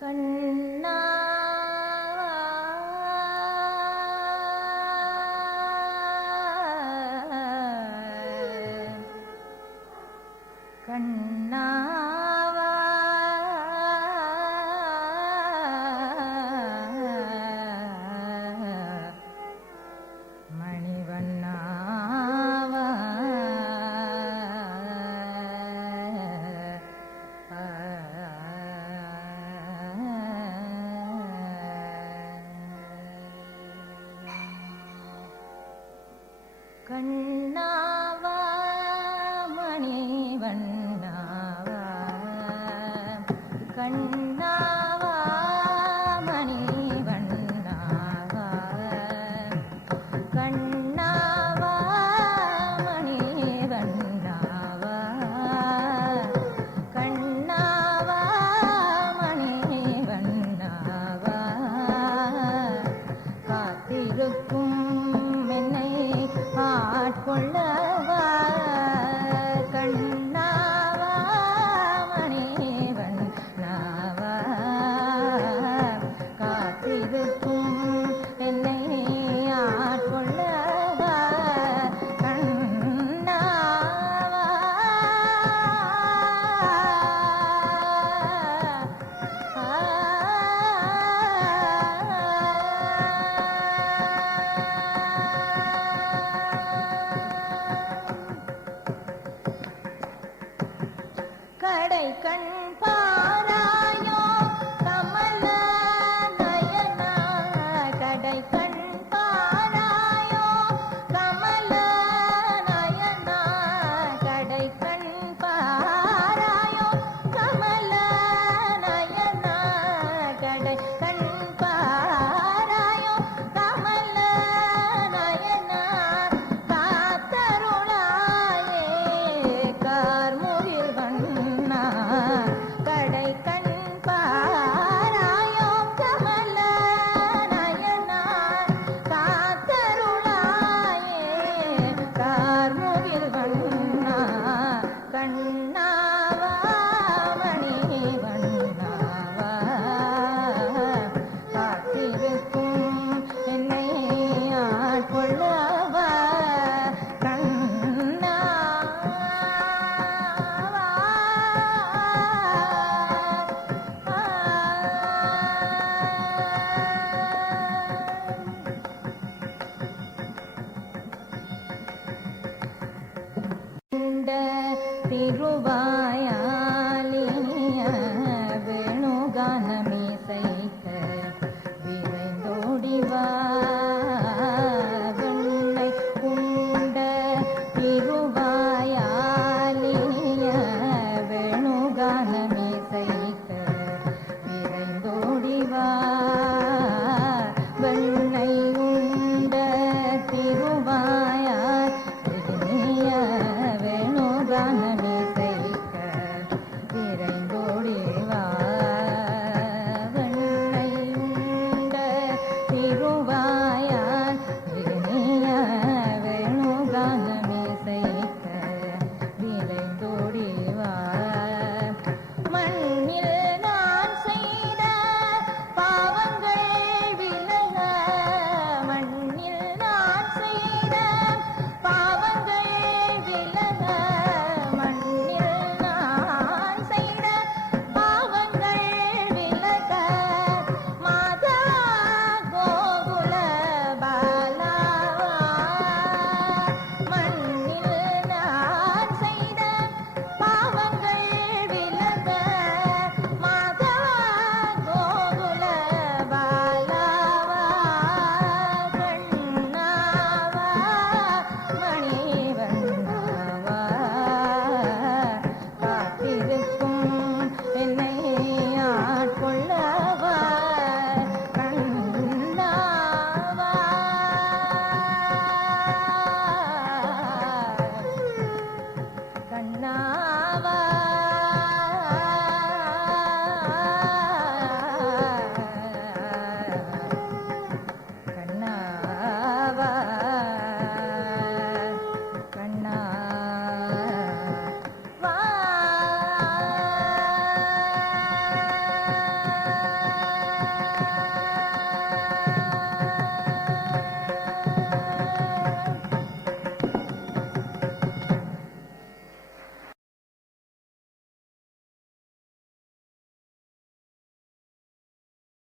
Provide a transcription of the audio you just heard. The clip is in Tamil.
根。வண்ணாவா மணி வண்ணாவா கண் ஆட்கொள்ளவா கண்ணாவா மணிவன் நாவா காத்திருக்கும் படை கண்